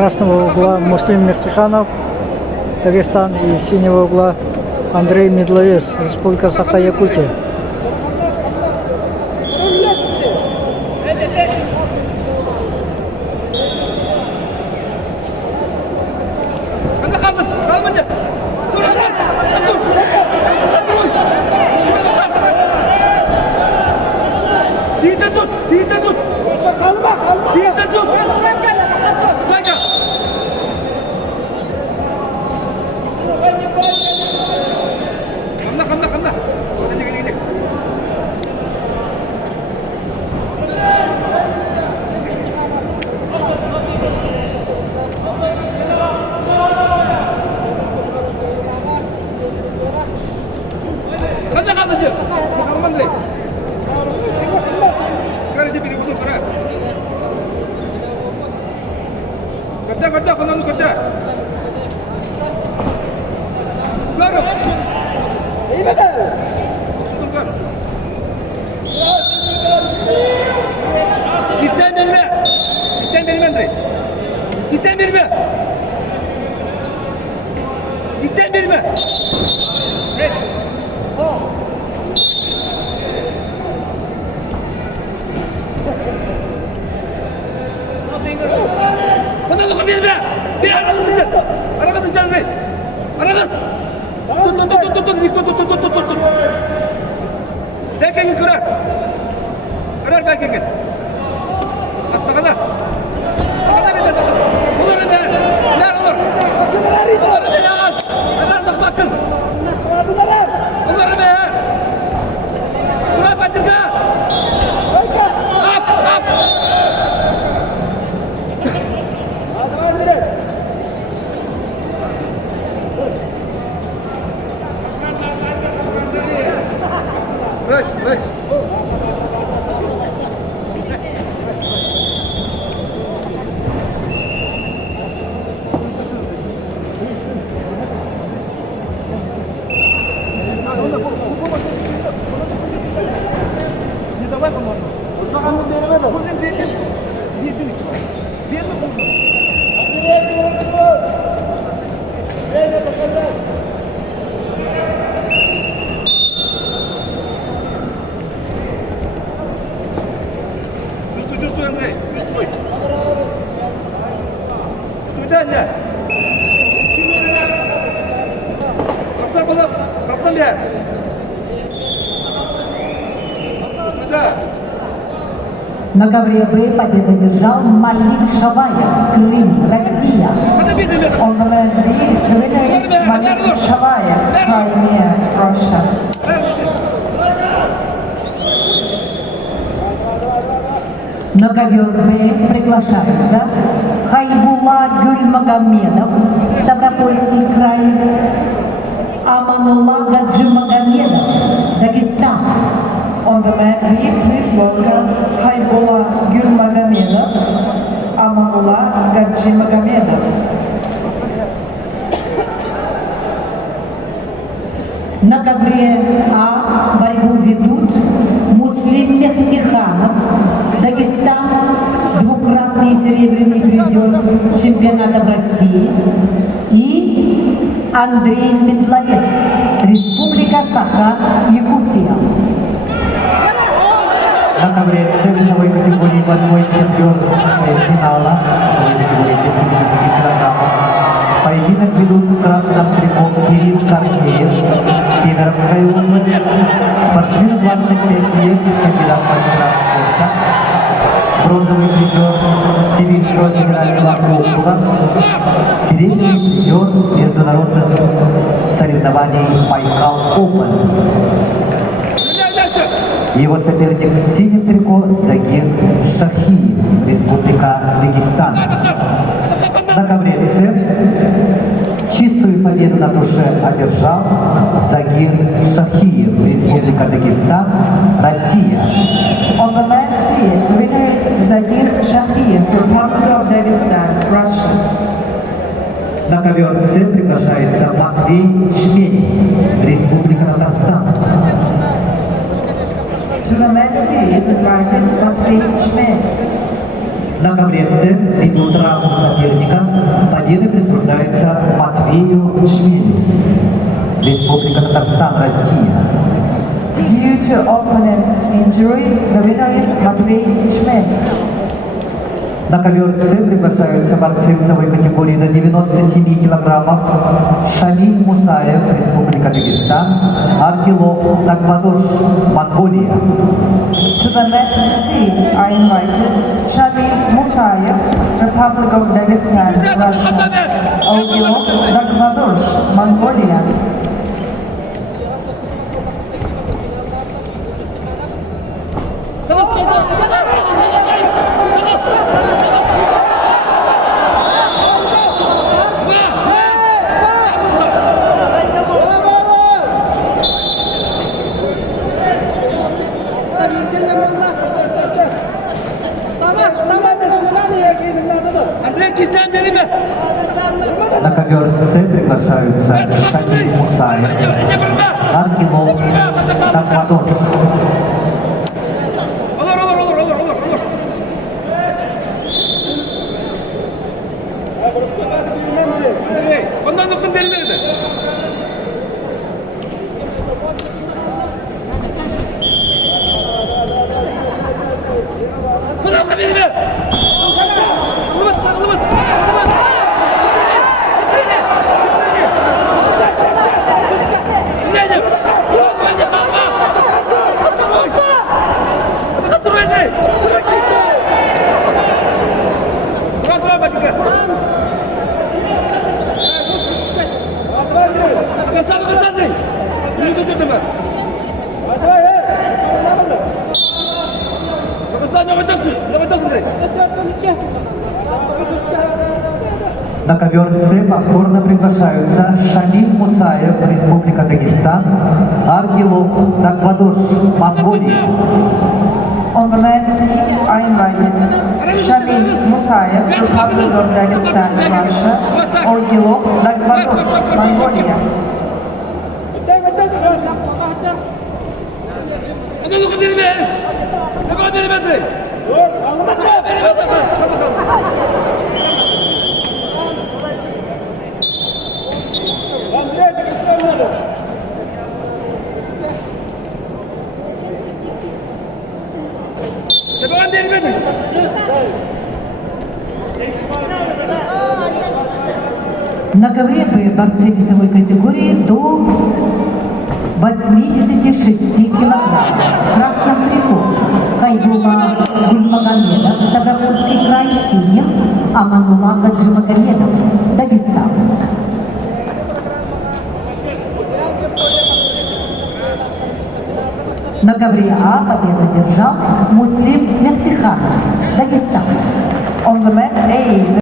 красного угла Муслим Мехтиханов, Дагестан, и синего угла Андрей Медловец, Республика Саха-Якутия. На ковре Б победу держал Малик Шаваев, Крым, Россия. On the man B, the winner is Malik Shavayev, Crimea, Russia. На ковер Б приглашается Хайбула Гюльмагомедов, Ставропольский край, Аманулла Гаджимагомедов, Дагестан. On the man B, please welcome Haibullah Gulmagomedov, Amanullah Gadjimagomedov. На ковре А борьбу ведут Муслим Мехтиханов, Дагестан, двукратный серебряный призер чемпионатов России, и Андрей Медловец, Республика Саха-Якутия. На ковре С весовой категории в 1/4 финала весовой категории до 73 килограммов поединок ведут в красном трико Кирилл Карпеев, Кемеровская область, спортсмен 25 лет, кандидат в мастера спорта, бронзовый призер Сибирского федерального округа, серебряный призер международных соревнований Байкал Опен. Его соперник в синем трико Загир Шахиев, Республика Дагестан. На ковре С чистую победу на туше одержал Загир Шахиев, Республика Дагестан, Россия. On the man C, the winner is Zagir Shahiev, Republic of Dagestan, Russia. На ковер С приглашается Матвей Чмень, Республика Татарстан. To the man C is invited Matvey Chmel, На ковре С дебют раунда соперника. Победа присуждается Матвею Чмелю. Республика Татарстан, Россия. Due to opponent's injury, the winner is Matvey Chmel. На ковер С приглашаются борцы весовой категории до 97 килограммов. Шамиль Мусаев, Республика Дагестан. Аргилов Дагбадош, Монголия. To the men C are invited Shamil Musayev, Republic of Dagestan, Russia. Augilov Dagbadosh, Mongolia. На ковер С приглашаются Шамиль Мусаев, Аргилов Дагбадош. На ковер С повторно приглашаются Шамиль Мусаев, Республика Дагестан, Аргилов Дагбадош, Монголия. On the men C are invited Shamil Musayev, Republic of Dagestan, Russia. Orgilov Dagbadosh, Mongolia. На ковре Б борцы весовой категории до 86 килограмм. В красном трико Хайбула Гульмагомедов, Ставропольский край, в синем Аманулла Гаджимагомедов, Дагестан. На ковре А победу одержал Муслим Мехтиханов, Дагестан. On the men A,